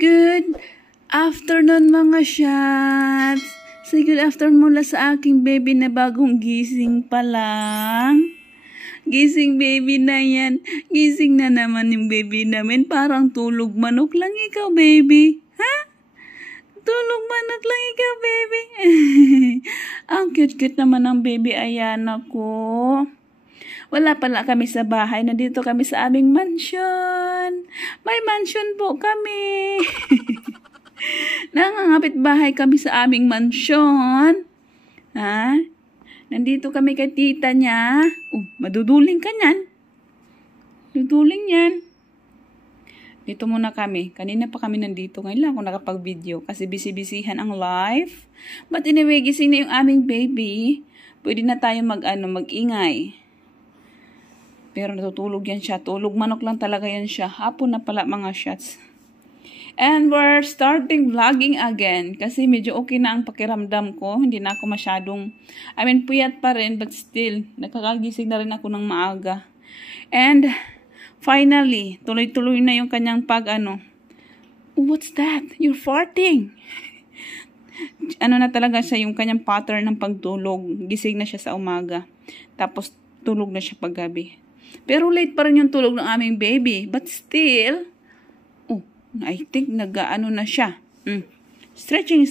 Good afternoon mga shots. Say good afternoon mula sa aking baby na bagong gising pa lang. Gising baby na yan. Gising na naman yung baby namin. Parang tulog manok lang ikaw baby. Ha? Tulog manok lang ikaw baby. Ang cute-cute naman ng baby Ayana ko. Wala pala kami sa bahay. Nandito kami sa aming mansion. May mansion po kami. Nangangapit bahay kami sa aming mansion. Ha? Nandito kami kay tita niya. Maduduling ka niyan. Duduling yan. Dito muna kami. Kanina pa kami nandito. Ngayon lang ako nakapag-video kasi busy-busyhan ang life. But anyway, gising na yung aming baby. Pwede na tayo mag-ingay. Pero natutulog yan siya. Tulog manok lang talaga yan siya. Hapon na pala mga shots. And we're starting vlogging again. Kasi medyo okay na ang pakiramdam ko. Hindi na ako masyadong, puyat pa rin. But still, nakakagising na rin ako ng maaga. And finally, tuloy-tuloy na yung kanyang what's that? You're farting. Na talaga siya yung kanyang pattern ng pagtulog. Gising na siya sa umaga. Tapos tulog na siya paggabi. Pero late pa rin yung tulog ng aming baby. But still, I think na siya. Stretching.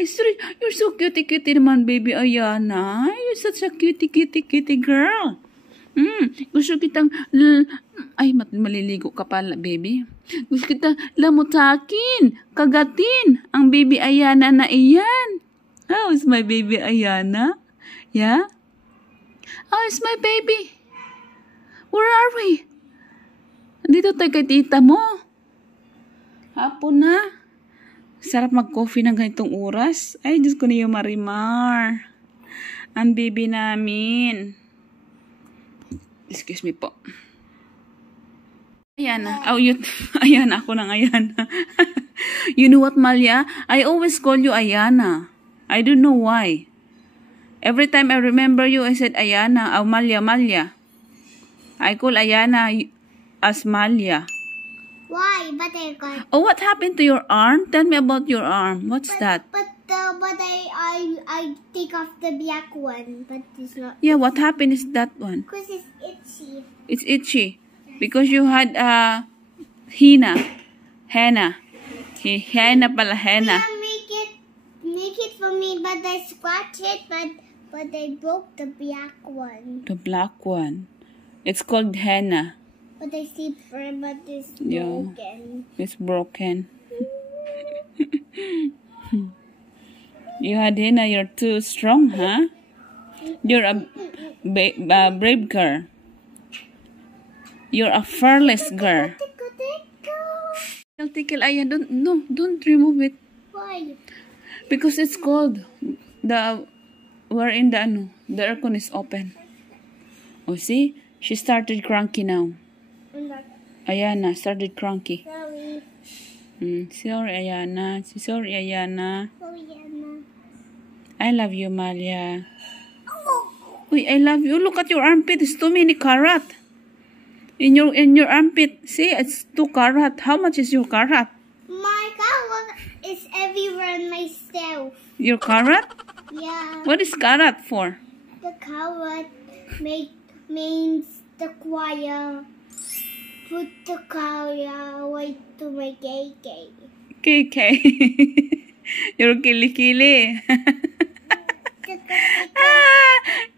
You're so cutie naman, baby Ayana. You're such a cutie girl. Gusto kitang, maliligo ka pala, baby. Gusto kitang lamutakin, kagatin, ang baby Ayana na iyan. How is my baby Ayana? Yeah? How is my baby? Where are we? Dito tayo kay tita mo. Hapon na. Sarap mag-coffee ng ganitong oras. Ay, Diyos ko na yung Marimar. Ang baby namin. Excuse me po. Ayana. Ayana ako ng Ayana. You know what, Malia? I always call you Ayana. I don't know why. Every time I remember you, I said Ayana. Malia. I call Ayana as Malia. Why? But I got. Oh, what happened to your arm? Tell me about your arm. What's that? But I take off the black one, but it's not. Yeah, what happened is that one. Because it's itchy. It's itchy because you had henna. Henna pala henna. Yeah, make it for me, but I scratched it, but I broke the black one. The black one. It's called henna. But I see but it's broken. Yeah, it's broken. You had henna, you're too strong, huh? You're a brave girl. You're a fearless girl. Tickle, Ayan, don't remove it. Why? Because it's cold. We're in the aircon is open. Oh, see? She started cranky now. Ayana started cranky. Sorry. Sorry, Ayana. Sorry, Ayana. Sorry, Anna. I love you, Malia. Uy, I love you. Look at your armpit. It's too many carat. In your armpit. See, it's 2 carat. How much is your carat? My carrot is everywhere in myself. Your carat? Yeah. What is carat for? The carrot means the choir. Put the choir away to my KK. KK. You're kili-kili.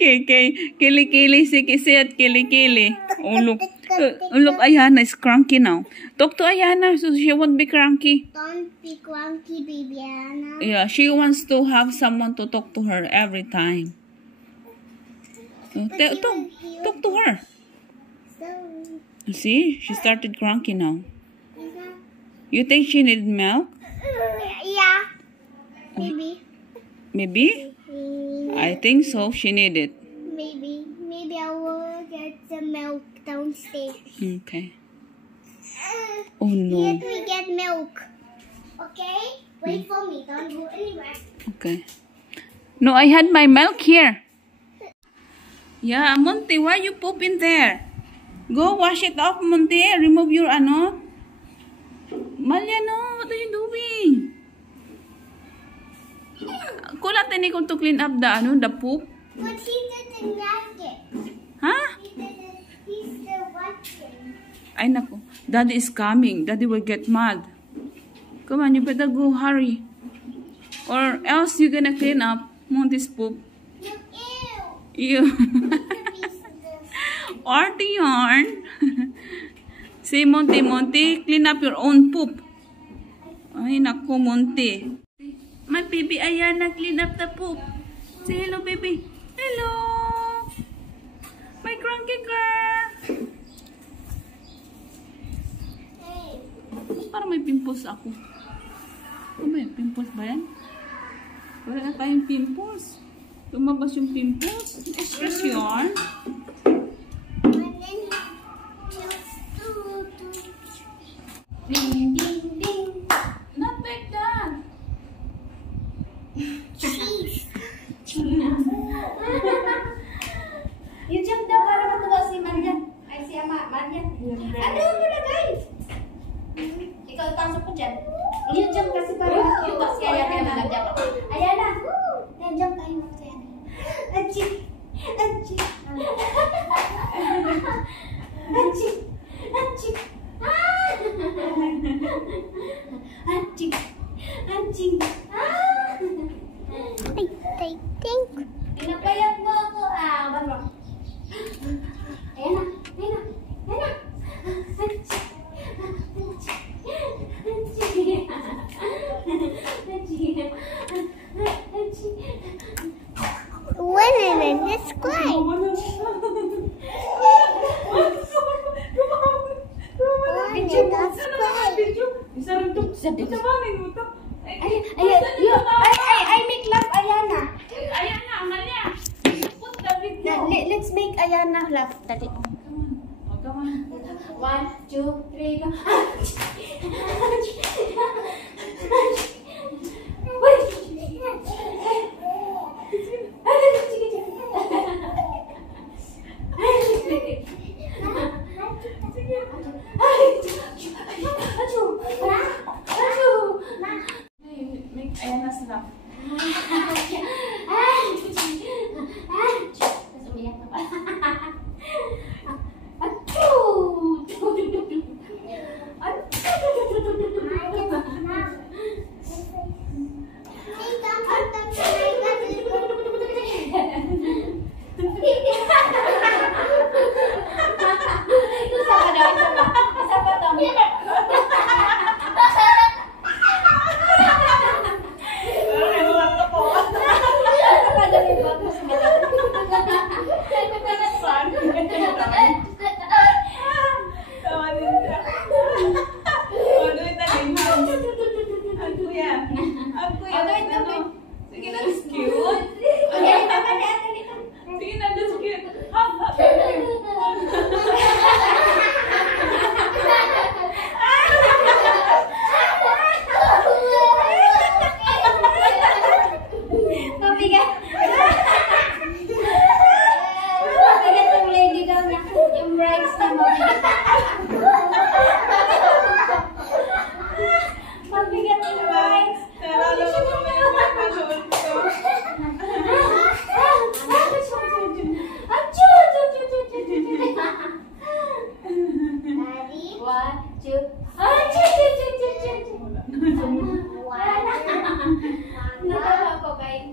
KK. Kili-kili si Kisi at kili-kili. Look, Ayana is cranky now. Talk to Ayana so she won't be cranky. Don't be cranky, baby Anna. Yeah, she wants to have someone to talk to her every time. Talk to her. See, she started cranky now. You think she needs milk? Yeah. Maybe? I think so. She need it. Maybe I will get the milk downstairs. Okay. Oh no. Let me get milk. Okay? Wait for me. Don't go anywhere. Okay. No, I had my milk here. Yeah, Monty, why you poop in there? Go wash it off, Monty. Remove your Malia, no, what are you doing? Kulang tani ko to clean up the poop. But he didn't like it. Huh? He's still watching. Ay nako, Daddy is coming. Daddy will get mad. Come on, you better go, hurry. Or else you're gonna clean up Monty's poop. Ew. Ew. Or the yarn. Say, Monty, clean up your own poop. Ay nako, Monty. My baby Ayana, clean up the poop. Say hello, baby. Hello. My cranky girl. Parang may pimples ako. Ano ba yun? Pimples ba yan? Wala na tayong pimples. Lumabas yung pimples. Express yarn. And then ding, ding, ding. Not like that. Cheese. You jump daw para matuwa si Maria. Ay, si Ama, Maria. Ano mo na, guys? Ikaw, pasok ko dyan. You jump kasi para matuwa si Ayana. Ayana. Jump tayo na tayo. Achi. Achi. Achi. Achi. Achi. Achi. I think. Pinapayat mo ako. Bago. Ayana. Ayana. Ayana. Achi. Winning in this play. Winning in this play. I make laugh Ayana. Ayana, Amalia. Put the video. Let's make Ayana laugh. Dali. Come on. 1, 2, 3, go. Make Ayana's laugh. Sige na, that's cute. Sige na, that's cute. Hug, hug. Mabigat. Mabigat yung lady daw niya. Yung brides na mabigat. Mabigat yung brides. Nalala ko naman yung pagpanood ko. Daddy. 1, 2. Natawa ko kay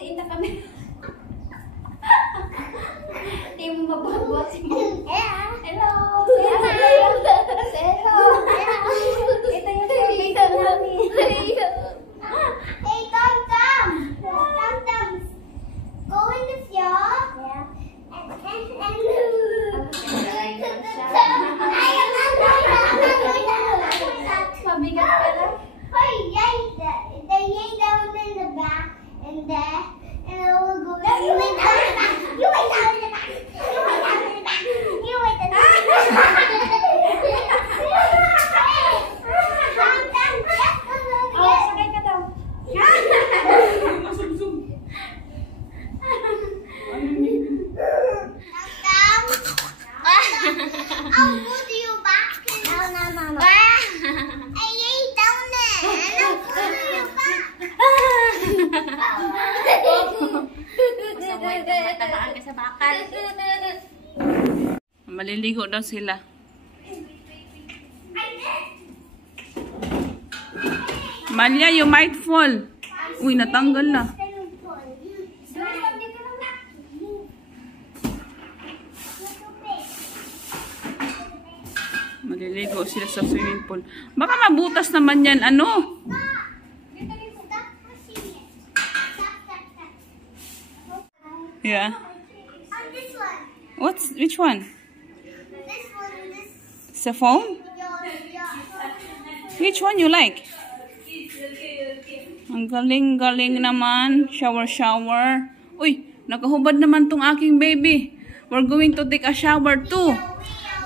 muntiin na kami. Hindi mo mabagwas mo. Hello! Say hello! Ito yung favorite namin. Hey, Tom Tom! Tom Tom! Go in the field. Yeah. Mabigat ka lang. Hey, they lay down in the back and there, and I will go. You lay down in the back. You lay down in the back. You lay down in the back. You lay down in the back. Oh, sakay ka daw. I'll go to your back. No, Mama. I lay down there, and I'll go to your back. Sabay ka matamaan ka sa bakal. Maliligo daw sila. Malia, you might fall. Uy, natanggal na. Maliligo sila sa swimming pool. Baka mabutas naman yan, ano? Yeah. This one. Which one? This one. This. It's a phone? Which one you like? Ang galing-galing naman. Shower. Uy, nakahubad naman tong aking baby. We're going to take a shower too.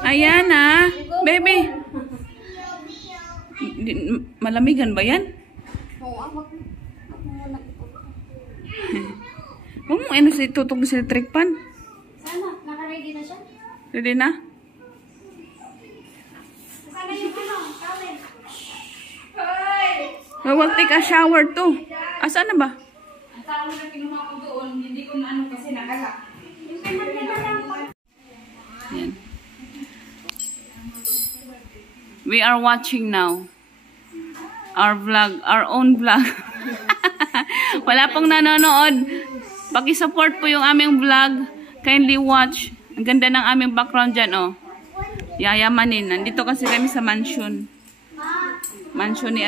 Ayan ah. Baby. Malamigan ba yan? Oo, ako muna ito. Huwag mo tutok sa electric pan. Sana, naka-ready na siya. Ready na? Sana yung towel. We will take a shower too. Asaan na ba? Ang tawag na kinuha ko doon, hindi ko na ano kasi nakala. Yung kanya na lang. Yan. We are watching now our vlog, our own vlog. Wala pong nanonood. Paki-support po yung aming vlog. Kindly watch. Ang ganda ng aming background dyan, oh. Yayamanin. Nandito kasi kami sa mansion. Mansion ni...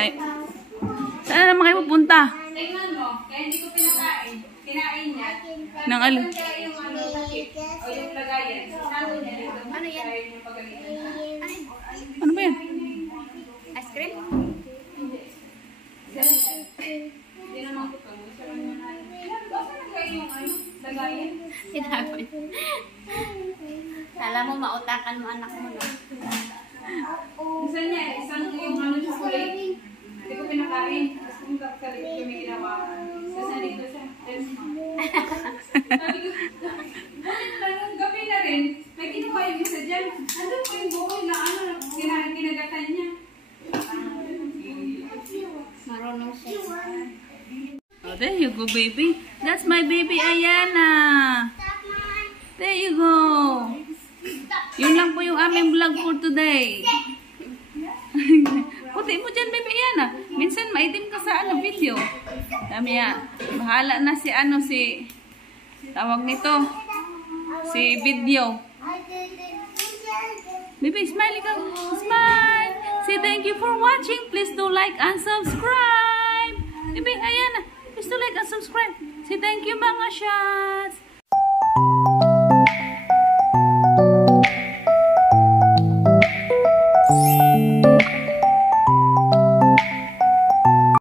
Saan naman kayo pupunta? Tingnan mo, kaya hindi ko pinakain. Kinain niya. Nang al... Kaya yung ano, takip, o yung lagayan. Sabi niya dito. Ano yan? Yung pagalitan. Ano ba yan? Ice cream? Hindi naman ko kung gusto lang naman na. Saan kayo yung ano, lagayan? Sinabi. Kala mo mautakan mo anak mo, no? Isa niya, isang yung ano sa kulay. Hindi ko pinakain. Tapos kung kapkalit kami ginawa. Sasanit ko siya. Sabi ko, bulit lang yung gabi na rin. May kinuha yung isa dyan. Ano po yung bukoy na ano, kinagatan niya. Marunong siya. Oh, there you go, baby. That's my baby, Ayana. There you go. Yun lang po yung aming vlog for today. Puti mo dyan, baby Ayana. Minsan maitim ka sa ano, video. Dami yan. Bahala na si ano, si... Tawag nito. Si video. Baby, smile ka. Smile. Say thank you for watching. Please do like and subscribe. Baby, Ayana. Please do like and subscribe. Say thank you, mga shots.